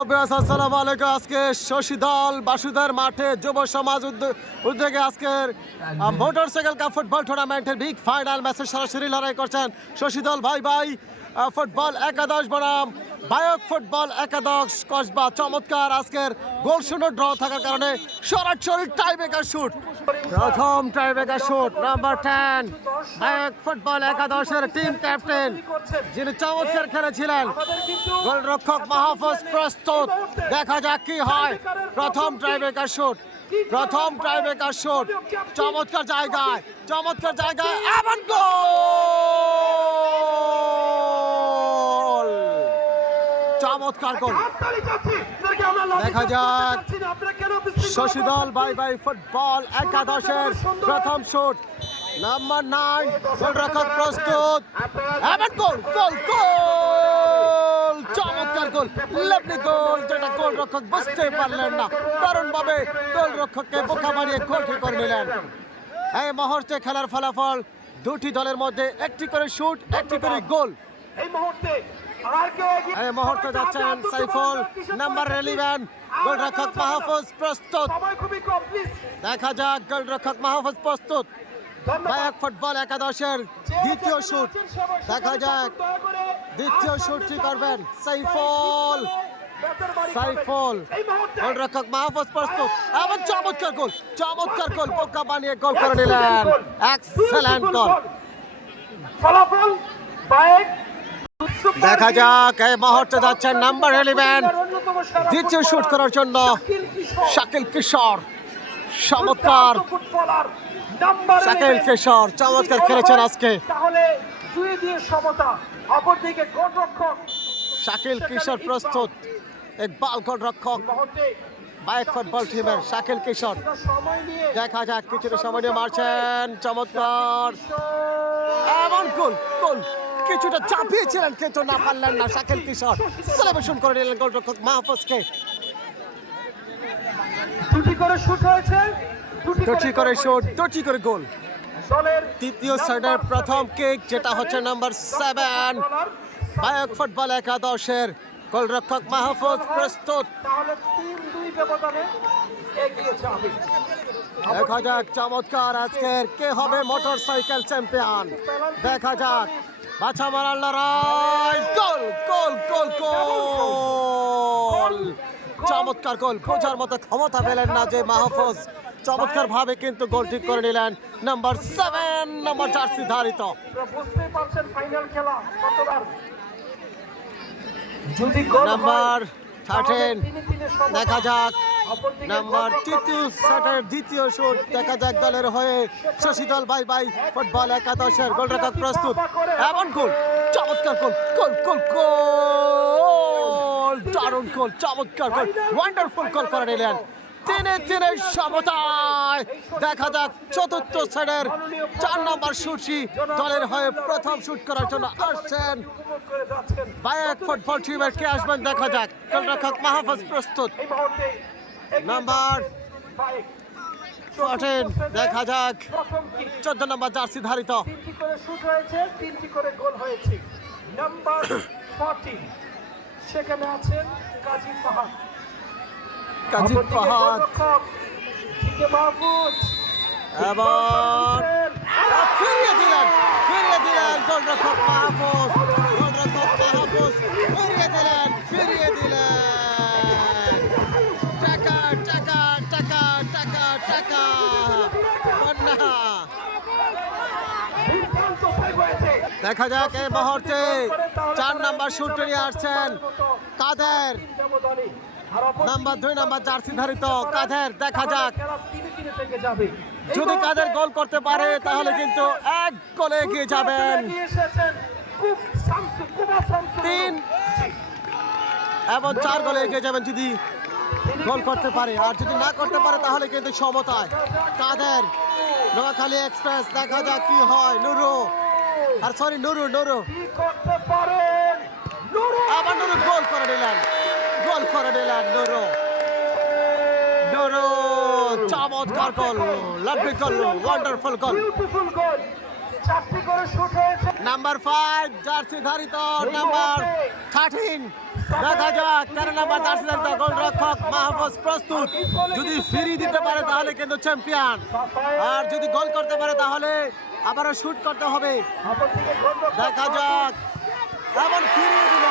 আসসালামু আলাইকুম। আজকে শশীদল বাসুদের মাঠে যুব সমাজ উদ্যোগে আজকের মোটরসাইকেল কাপ ফুটবল টুর্নামেন্টের বিগ ফাইনাল ম্যাচে সরাসরি লড়াই করছেন শশীদল ভাই ভাই ফুটবল একাদশ বনাম বায়ক ফুটবল একাদশ কসবা। চমৎকার আজকের গোল শূন্য ড্র থাকার কারণে সরাসরি টাইব্রেকার শুট। প্রথম টাইব্রেকার শুট নাম্বার 10 বায়ক ফুটবল একাদশের টিম ক্যাপ্টেন যিনি চমৎকার খেলেছিলেন গোলরক্ষক মাহফুজ প্রস্তুত। দেখা যাক কি হয়। প্রথম টাইব্রেকার শুট, প্রথম টাইব্রেকার শুট। চমৎকার জায়গায় এমন গোল, চমৎকার গোল। দেখা যাক শশীদল বাই বাই ফুটবল একাদশের প্রথম শুট নাম্বার 9 গোলরক্ষক প্রস্তুত। এমন গোল গোল গোল, চমৎকার গোল, লাভলি গোল, যেটা গোলরক্ষক বুঝতে পারলেন না। দারুণভাবে গোলরক্ষককে বোকা বানিয়ে গোলটি করে নিলেন। এই মুহূর্তে খেলার ফলাফল দুটি দলের মধ্যে একটি করে শুট, একটি করে গোল। এই মুহূর্তে যাচ্ছেন সাইফুল নাম্বার 11, গোলরক্ষক মাহফুজ প্রস্তুত। দেখা যাক গোলরক্ষক মাহফুজ প্রস্তুত। বায়ক ফুটবল একাদশের দ্বিতীয় শুট, দেখা যাক দ্বিতীয় শুটটি করবেন সাইফুল। গোলরক্ষক মাহফুজ প্রস্তুত। এমন চমৎকার গোল, বোকা বানিয়ে গোল করে নিলেন। এক্সেলেন্ট গোল। দেখা যাক এই মুহূর্তে যাচ্ছেন নাম্বার 11 দ্বিতীয় শুট করার জন্য শাকিল কিশোর। চমৎকার শাকিল কিশোর চমৎকার খেলেছেন আজকে। শাকিল কিশোর প্রস্তুত। ইকবাল গোলরক্ষক বায়ক ফুটবল টিমের শাকিল কিশোর। দেখা যাক কিছুটা সময় নিয়ে মারছেন, চমৎকার এমন গোল গোল। কিছুটা চাপিয়েছিলেন কিন্তু না পারলেন না শাকিল কিশোর। সেলিব্রেশন করে নিলেন গোলরক্ষক মাহফুজকে। দুটি করে শুট দুটি করে গোল। তৃতীয় সাইডের প্রথম কিক, যেটা হচ্ছে নাম্বার 7 বায়ক ফুটবল একাদশের গোলরক্ষক মাহফুজ প্রস্তুত। দেখা যাক চমৎকার আজকের কে হবে মোটরসাইকেল চ্যাম্পিয়ন। দেখা যাক বাছা মারার লড়াই, গোল গোল গোল গোল, চমৎকার গোল। বোঝার মতো ক্ষমতা পেলেন না যে মাহফুজ, চমৎকার ভাবে কিন্তু গোল ঠিক করে নিলেন নাম্বার 7 নাম্বার জার্সি ধারিত। নাম্বার 13 দেখা যাক নাম্বার তৃতীয় সেটের দ্বিতীয় শুট। দেখা যাক দলের হয়ে শশীদল বাই বাই ফুটবল একাদশের গোলরক্ষক প্রস্তুত। এমন গোল, চমৎকার গোল গোল গোল গোল, দারুণ গোল, চমৎকার গোল, ওয়ান্ডারফুল গোল করে নিলেন। তিনে সমতায়। দেখা যাক চতুর্থ সেটের 4 নম্বর শুটটি দলের হয়ে প্রথম শুট করার জন্য আসছেন বায়ক ফুটবল টিমের। কে আসবেন দেখা যাক। গোলরক্ষক মাহফুজ প্রস্তুত। নাম্বার 14 দেখা যাক 14 নম্বর জার্সি ধারিত। তিনটি করে গোল হয়েছে। নাম্বার 14 সেখানে আছেন কাজী ফাহাদ। এবার ফিরিয়ে দিলেন গোলরক্ষক মাহফুজ। ফিরিয়ে দিলেন। টাকা টাকা টাকা টাকা টাকা বন্যা। দেখা যাক এই মুহূর্তে 4 নম্বর শুট নিয়ে আসছেন কাদের, নাম্বার 2 নাম্বার জার্সি ধারিত কাদের। দেখা যাক যদি কাদের গোল করতে পারে তাহলে কিন্তু 1 গোলে এগিয়ে যাবেন। 3 এবং 4 গোলে এগিয়ে যাবেন যদি গোল করতে পারে। আর যদি না করতে পারে তাহলে কিন্তু সমতায় কাদের। নোয়াখালী এক্সপ্রেস। দেখা যাক কি হয়। নুরু আবার নুরু গোল করে নিলেন নুরু। চমৎকার গোল, লাভলি গোল, ওয়ান্ডারফুল গোল। 4টি করে শুট হয়েছে। নাম্বার 5 জার্সি ধারিত নাম্বার 13 দেখা যাক 13 নাম্বার জার্সি ধারিত গোলরক্ষক মাহফুজ প্রস্তুত। যদি ফ্রি দিতে পারে তাহলে কিন্তু চ্যাম্পিয়ন, আর যদি গোল করতে পারে তাহলে আবারও শুট করতে হবে। অপরদিকে গোলরক্ষক দেখা যাক, এমন ফিরিয়ে দিল